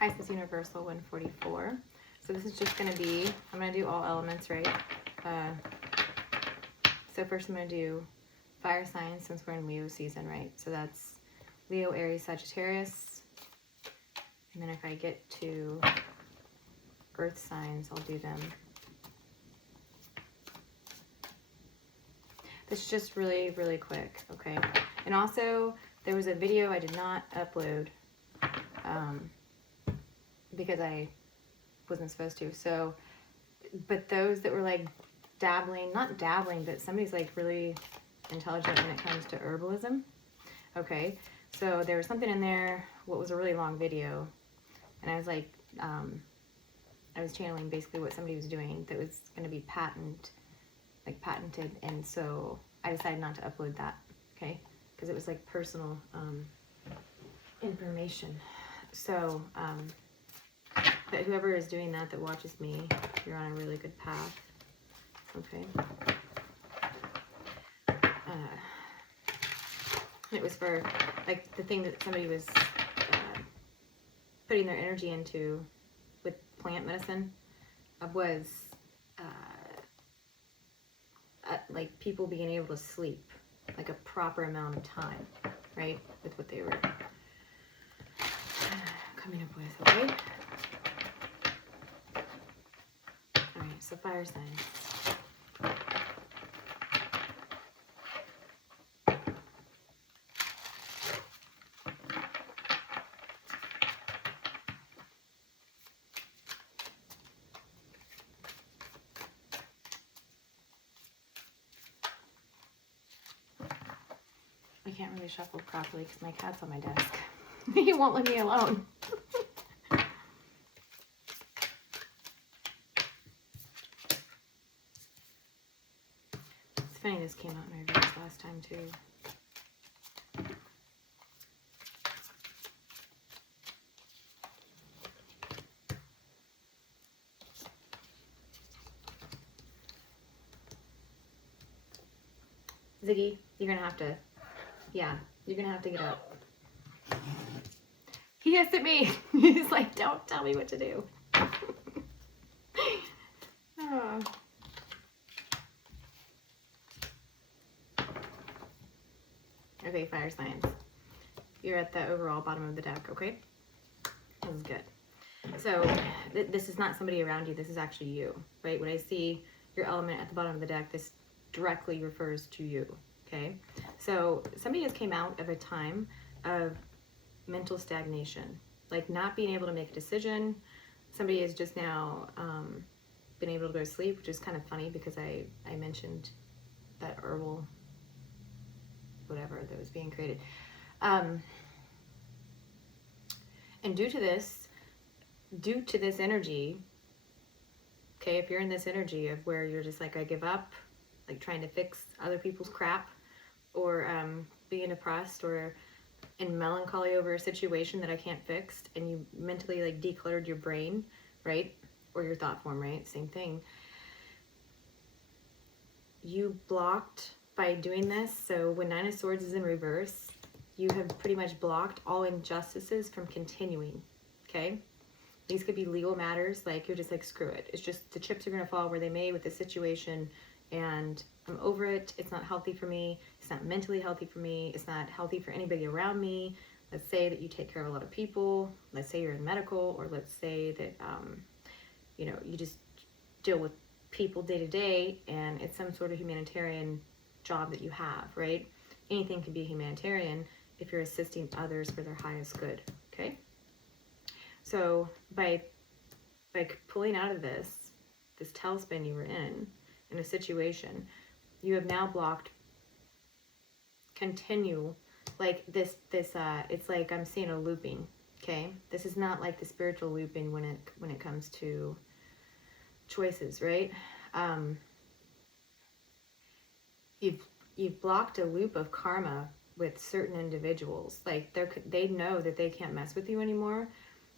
High Space Universal 144. So this is just going to be, I'm going to do all elements, right? So first I'm going to do fire signs since we're in Leo season, right? So that's Leo, Aries, Sagittarius. And then if I get to earth signs, I'll do them. This is just really, really quick, okay? And also, there was a video I did not upload because I wasn't supposed to. So, but those that were like dabbling, not dabbling, but somebody's like really intelligent when it comes to herbalism. Okay, so there was something in there, what was a really long video, and I was like, I was channeling basically what somebody was doing that was going to be patented, and so I decided not to upload that, okay, because it was like personal information. So, but whoever is doing that watches me, you're on a really good path, okay. It was for like the thing that somebody was putting their energy into with plant medicine was like people being able to sleep like a proper amount of time, right, with what they were coming up with, okay? All right, so fire signs. I can't really shuffle properly because my cat's on my desk. He won't leave me alone. It's funny, this came out in reverse last time too. Ziggy, you're gonna have to, yeah, you're gonna have to get up. He hissed at me. He's like, don't tell me what to do. Oh. Okay, fire signs. You're at the overall bottom of the deck, okay? This is good. So this is not somebody around you. This is actually you, right? When I see your element at the bottom of the deck, this directly refers to you, okay? So somebody has came out of a time of mental stagnation, like not being able to make a decision. Somebody has just now been able to go to sleep, which is kind of funny because I mentioned that herbal whatever that was being created. And due to this energy, okay, if you're in this energy of where you're just like, I give up, like trying to fix other people's crap, or being depressed or in melancholy over a situation that I can't fix, and you mentally like decluttered your brain, right? Or your thought form, right? Same thing. You blocked by doing this. So when Nine of Swords is in reverse, you have pretty much blocked all injustices from continuing, okay? These could be legal matters, like you're just like, screw it. It's just the chips are gonna fall where they may with the situation, and I'm over it. It's not healthy for me. It's not mentally healthy for me. It's not healthy for anybody around me. Let's say that you take care of a lot of people. Let's say you're in medical, or let's say that, you know, you just deal with people day to day, and it's some sort of humanitarian job that you have, right? Anything can be humanitarian if you're assisting others for their highest good, okay? So by pulling out of this tailspin you were in a situation, you have now blocked continue, like this it's like I'm seeing a looping, okay? This is not like the spiritual looping when it comes to choices, right? You've blocked a loop of karma with certain individuals. Like they know that they can't mess with you anymore.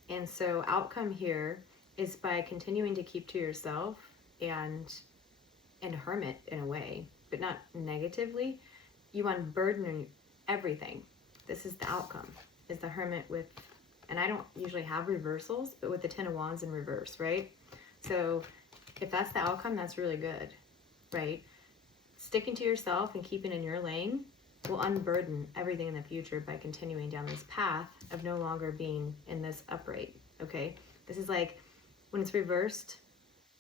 And so outcome here is by continuing to keep to yourself and hermit in a way, but not negatively. You unburden everything. This is the outcome, is the hermit with And I don't usually have reversals, but with the Ten of Wands in reverse, right? So if that's the outcome, that's really good, right? Sticking to yourself and keeping in your lane will unburden everything in the future by continuing down this path of no longer being in this upright, okay? This is like, when it's reversed,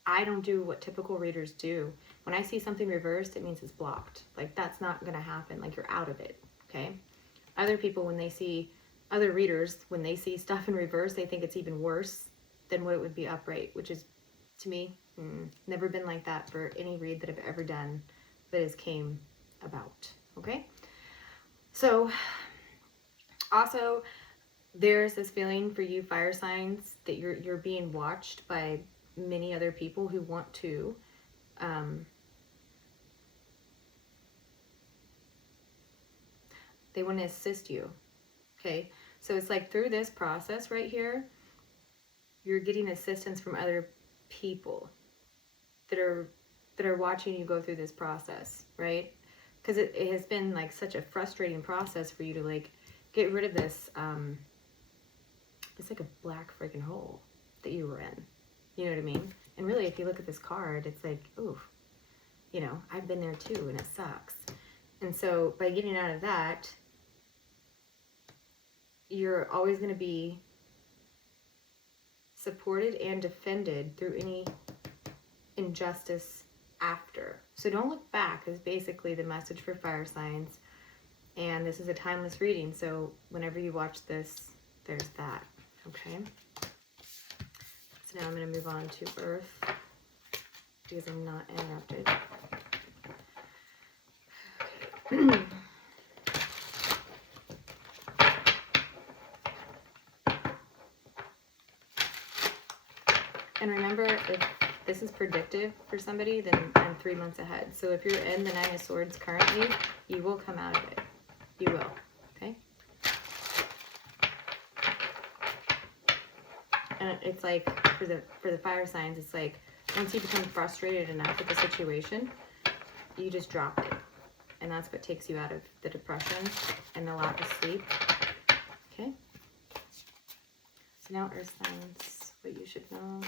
I don't do what typical readers do. When I see something reversed, it means it's blocked. Like, that's not going to happen. Like, you're out of it, okay? Other people, when they see, other readers, when they see stuff in reverse, they think it's even worse than what it would be upright, which is, to me, never been like that for any read that I've ever done that has came about, okay? So, also, there's this feeling for you fire signs that you're being watched by many other people who want to they want to assist you, okay? So it's like through this process right here, you're getting assistance from other people that are watching you go through this process, right? Because it has been like such a frustrating process for you to like get rid of this it's like a black freaking hole that you were in, you know what I mean? And really, if you look at this card, it's like, ooh, you know, I've been there too, and it sucks. And so by getting out of that, you're always going to be supported and defended through any injustice after. So don't look back is basically the message for fire signs. And this is a timeless reading, so whenever you watch this, there's that, okay? So now I'm going to move on to Earth because I'm not interrupted. Okay. And remember, if this is predictive for somebody, then I'm 3 months ahead. So if you're in the Nine of Swords currently, you will come out of it. You will, okay? And it's like, for the fire signs, it's like, once you become frustrated enough with the situation, you just drop it. And that's what takes you out of the depression and the lack of sleep, okay? So now Earth signs, what you should know.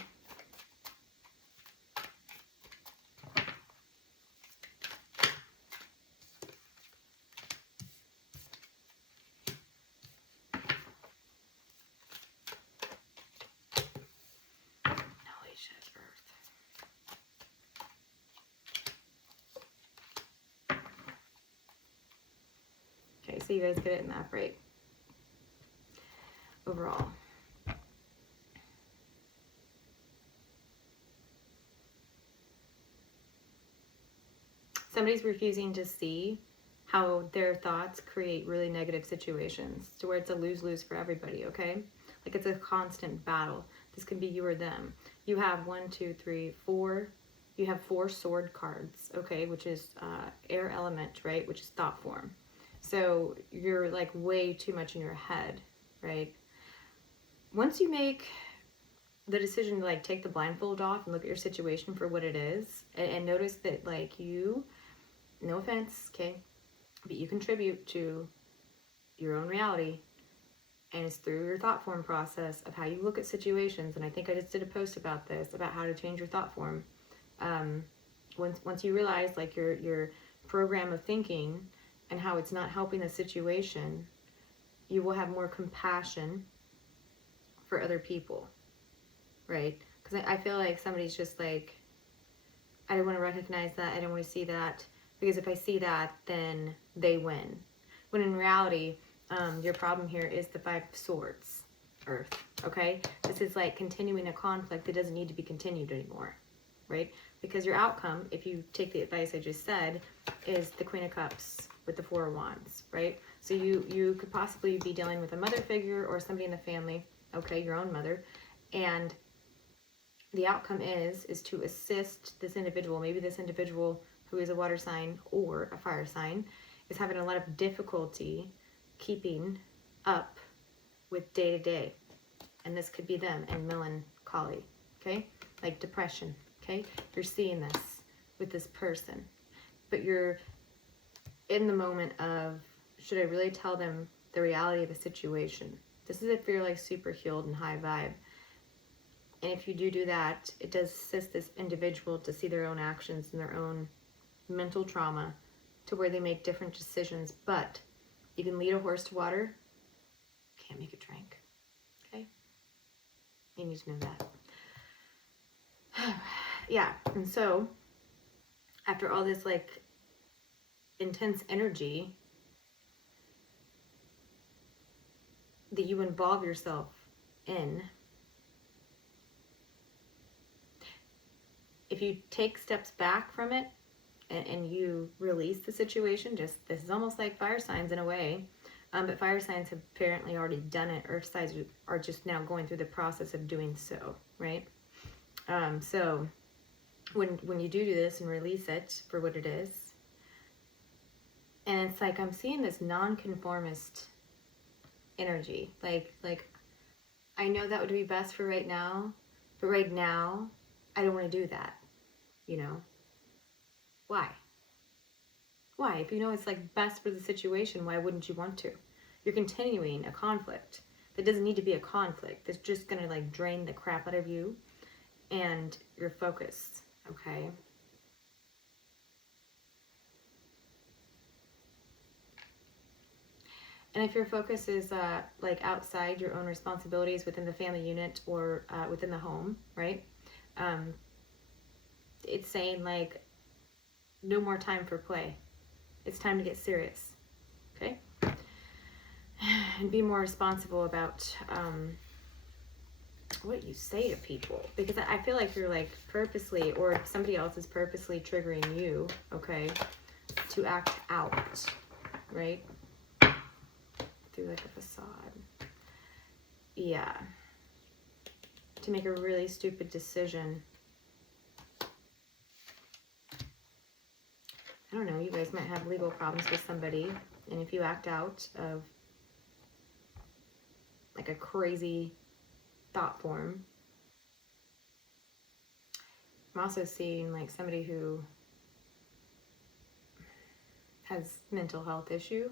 Okay, so you guys get it in that right overall. Somebody's refusing to see how their thoughts create really negative situations to where it's a lose-lose for everybody, okay? Like it's a constant battle. This can be you or them. You have 1, 2, 3, 4. You have 4 sword cards, okay, which is air element, right, which is thought form. So you're like way too much in your head, right? Once you make the decision to like take the blindfold off and look at your situation for what it is, and notice that like you, no offense, okay, but you contribute to your own reality, and it's through your thought form process of how you look at situations. And I think I just did a post about this, about how to change your thought form. Once you realize like your program of thinking and how it's not helping the situation, you will have more compassion for other people, right? Because I feel like somebody's just like, I don't want to recognize that, I don't want to see that, because if I see that, then they win. When in reality, your problem here is the 5 of Swords, Earth, okay? This is like continuing a conflict that doesn't need to be continued anymore, right? Because your outcome, if you take the advice I just said, is the Queen of Cups with the 4 of Wands, right? So you could possibly be dealing with a mother figure or somebody in the family, okay, your own mother, and the outcome is to assist this individual. Maybe this individual who is a water sign or a fire sign is having a lot of difficulty keeping up with day to day. And this could be them and melancholy, okay? Like depression, okay? You're seeing this with this person, but you're in the moment of, should I really tell them the reality of the situation? This is if you're like super healed and high vibe. And if you do that, it does assist this individual to see their own actions and their own mental trauma to where they make different decisions. But you can lead a horse to water, can't make it drink. Okay? You need to know that. Yeah, and so after all this like intense energy that you involve yourself in, if you take steps back from it and you release the situation, just this is almost like fire signs in a way, but fire signs have apparently already done it. Earth signs are just now going through the process of doing so, right? So when you do this and release it for what it is, and it's like I'm seeing this non-conformist energy, like I know that would be best for right now, but right now I don't want to do that, you know? Why? Why? If you know it's like best for the situation, why wouldn't you want to? You're continuing a conflict that doesn't need to be a conflict. That's just gonna like drain the crap out of you and your focus, okay? And if your focus is like outside your own responsibilities within the family unit or within the home, right? It's saying like no more time for play. It's time to get serious, okay? And be more responsible about what you say to people, because I feel like you're like purposely, or somebody else is purposely triggering you, okay, to act out, right? Through like a facade. Yeah. To make a really stupid decision. I don't know, you guys might have legal problems with somebody, and if you act out of like a crazy thought form. I'm also seeing like somebody who has mental health issue,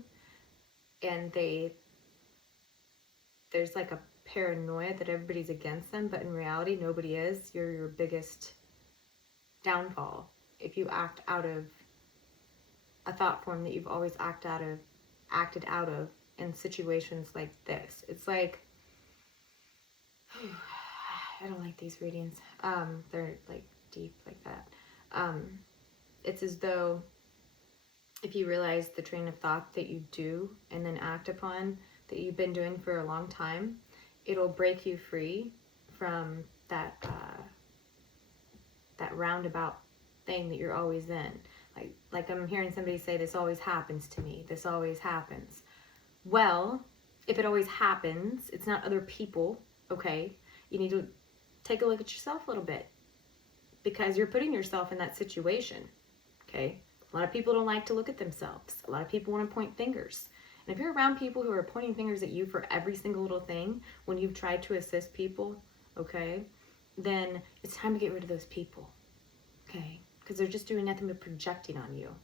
and there's like a paranoia that everybody's against them, but in reality nobody is. You're your biggest downfall if you act out of a thought form that you've always acted out of in situations like this. It's like I don't like these readings. They're like deep like that. It's as though if you realize the train of thought that you do and then act upon that you've been doing for a long time, it'll break you free from that that roundabout thing that you're always in. Like I'm hearing somebody say, this always happens to me. This always happens. Well, if it always happens, it's not other people, okay? You need to take a look at yourself a little bit, because you're putting yourself in that situation, okay? A lot of people don't like to look at themselves. A lot of people want to point fingers. And if you're around people who are pointing fingers at you for every single little thing when you've tried to assist people, okay, then it's time to get rid of those people, okay? Because they're just doing nothing but projecting on you,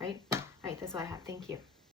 right? All right, that's all I have. Thank you.